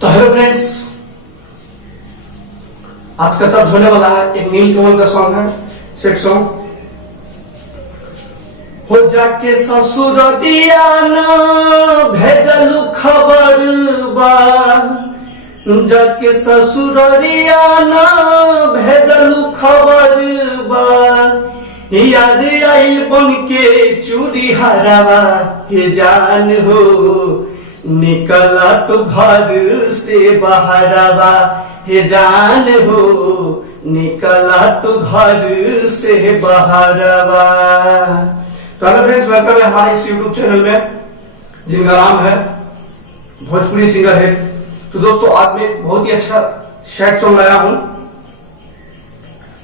तो hello friends, आज का तर्ज होने वाला है एक नीलकमल का सॉन्ग है, सेट सॉन्ग। हो जाके ससुर दिया ना भेजलू खबर बा, जाके ससुर दिया ना भेजलू खबर बा, याद आइल बन के चूड़ी हरावा हे जान हो, निकला तो घर से बाहरवा हे जान हो, निकला तो घर से बाहरवा। तो हेलो फ्रेंड्स, वेलकम है हमारे इस यूट्यूब चैनल में जिनका नाम है भोजपुरी सिंगर है। तो दोस्तों, आज मैं बहुत ही अच्छा सैड सॉन्ग लाया हूं।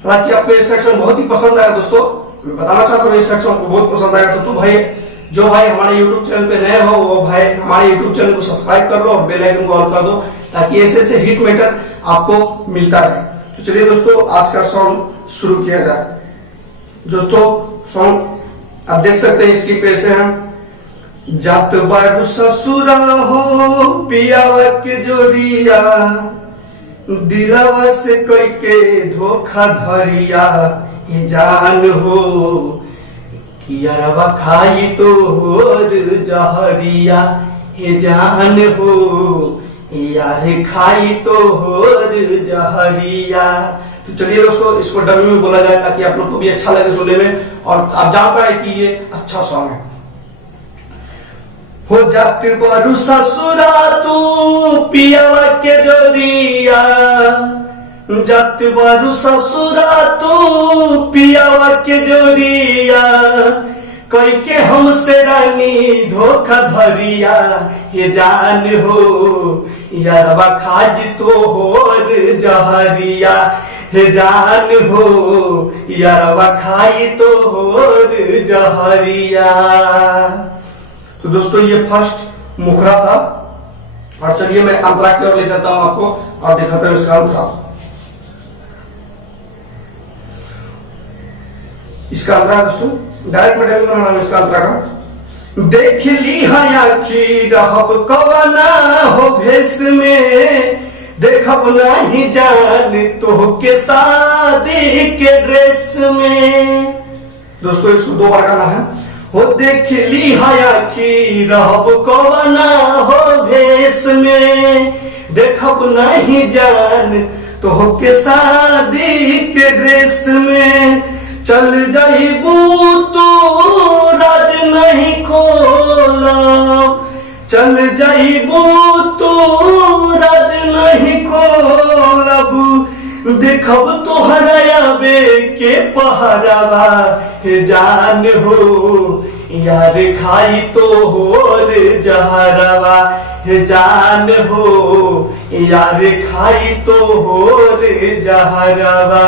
हालांकि आपको ये सैड सॉन्ग बहुत ही पसंद आया दोस्तों, मैं बताना चाहता हूँ ये सैड सॉन्ग को बहुत पसंद आया। तो भाई जो भाई हमारे YouTube चैनल पे नए हो वो भाई हमारे YouTube चैनल को सब्सक्राइब कर लो और बेल आइकन को ऑन कर दो, ताकि ऐसे ऐसे हिट मैटर आपको मिलता रहे। तो चलिए दोस्तों, आज का सॉन्ग शुरू किया जाए। दोस्तों, सॉन्ग आप देख सकते हैं, इसकी पे से हम जात बारू ससुरा हो पियावा के जोड़िया, दिलावा से कोई के धोखा धरिया ये जान हो, कियावा खाई तो होर जहरिया हे जान हो, यार खाई तो होर जहरिया। तो चलिए दोस्तों, इसको डमी में बोला जाए ताकि आप लोग को भी अच्छा लगे सुनने में और आप जान पाए कि ये अच्छा सॉन्ग है। हो जाते बारू ससुरा तू पियावा के जोड़िया, जात बारू ससुरा तू पियावा के जोड़िया, कोई के हमसे रानी धोखा धरिया ये जान हो, यारवा खाज तो होर जहरिया हे जान हो, यारवा खाई तो होर जहरिया। तो दोस्तों, ये फर्स्ट मुखरा था और चलिए मैं अंतरा की ओर ले जाता हूं आपको और दिखाता हूं इसका अंतरा। इसका अंतरा दोस्तों डायरेक्ट में डेमो बनाना इसका अंतरा का। देख ली आखी रहब कवना हो भेष में, देखब नहीं जान तो के शादी के ड्रेस में। दोस्तों, इसको दो बार गाना है। हो देख ली आखी रहब कवना हो भेष में, देखब नहीं जान तो के शादी के ड्रेस में, चल जाइबू तो राज नहीं खोला, चल जाइबू तो राज नहीं खोलब, देखब तोहरा आवे के पहरावा हे जान हो, यार खाई तो होर जहरवा हे जान हो, यार खाई तो होर जहरवा।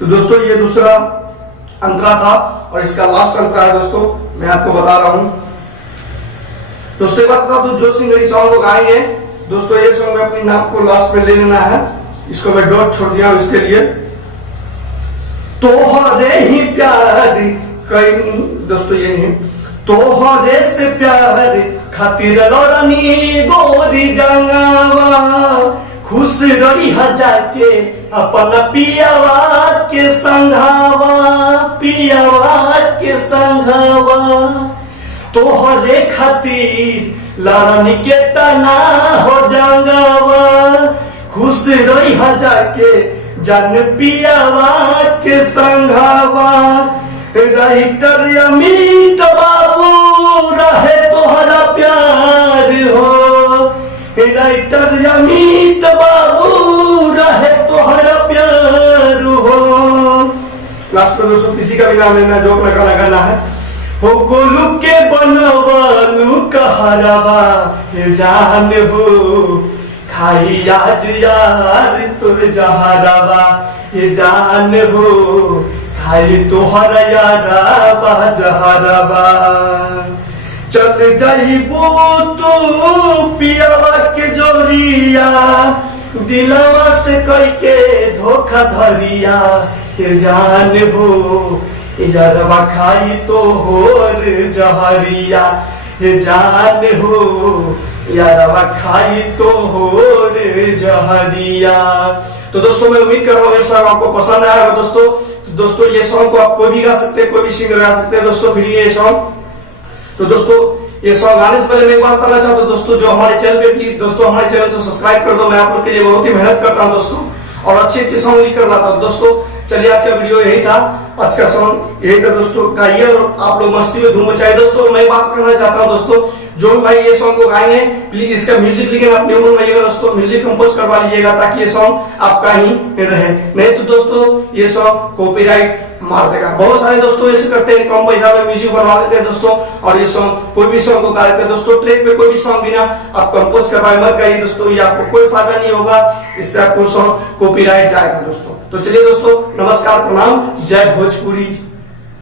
तो दोस्तों, ये दूसरा अंतरा था और इसका लास्ट अंतरा है दोस्तों, मैं आपको बता रहा हूं। दोस्तों, एक बात बता दूं, जो सिंगर इस सॉन्ग को गाएंगे दोस्तों, ये सॉन्ग में अपनी नाम को लास्ट में ले लेना है। इसको मैं डॉट छोड़ दिया हूं इसके लिए। तोहरे ही प्यार कहीं दोस्तों, ये नहीं, तोहरे से प्यार खातिर लड़नी गोरी जंगावा, खुश रही जाके अपन पियावा के संघावा, पियावा के संघावा, तोहरे खातिर लड़नी के तना हो जंगावा, खुश रही जाके जन पियावा के संघावा। राइटर अमित बाबू रहे तोहरा प्यार हो, राइटर अमित बाबू रहे तोहरा प्यार हो। लास्ट में दोस्तों किसी का भी नाम लेना, जोक लगाना गाना है। हो गोलू के बनवालू कहरावा हे जान हो, खाई आज यार तुर जहरावा हे जान हो, खाई तोहरा यारावा जहरावा, चल जाइबू तू पियावा के जोड़िया, दिलवा से कोई के धोखा धरिया ये जान हो, यारवा खाई तो होर जहरिया जान हो यादवा खाई तो हो रे जहरिया। तो दोस्तों मैं उम्मीद कर रहा हूँ ये सॉन्ग आपको पसंद आया होगा दोस्तों। तो दोस्तों ये सॉन्ग को आप कोई भी गा सकते हैं, कोई भी सिंगर गा सकते हैं दोस्तों फ्री है ये सॉन्ग। तो दोस्तों ये सॉन्ग आने से पहले मैं एक बात करना चाहता हूँ दोस्तों, जो हमारे चैनल पे प्लीज दोस्तों हमारे चैनल को सब्सक्राइब कर दो। मैं आप लोग के लिए बहुत ही मेहनत करता हूँ दोस्तों और अच्छे अच्छे सॉन्ग लिख कर लाता हूँ दोस्तों। चलिए आज का वीडियो यही था, आज का सॉन्ग यही था दोस्तों। गाइए और आप लोग मस्ती में धूम मचाइए दोस्तों। मैं बात करना चाहता हूँ दोस्तों, जो भी भाई ये सॉन्ग को गाएंगे प्लीज इसका म्यूजिक लिखे अपने ऊपर बनाइएगा दोस्तों, म्यूजिक कंपोज करवा लीजिएगा ताकि ये सॉन्ग आपका ही रहे। नहीं तो दोस्तों ये सॉन्ग कॉपीराइट मार देगा। बहुत सारे दोस्तों ऐसे करते हैं, कम पैसा में म्यूजिक बनवा लेते हैं दोस्तों और ये सॉन्ग कोई भी सॉन्ग को गा लेते हैं दोस्तों। ट्रैक पे कोई भी सॉन्ग बिना आप कंपोज करवाए मत गाइए दोस्तों, ये आपको कोई फायदा नहीं होगा, इससे आपको सॉन्ग कॉपीराइट जाएगा दोस्तों। तो चलिए दोस्तों नमस्कार, प्रणाम, जय भोजपुरी।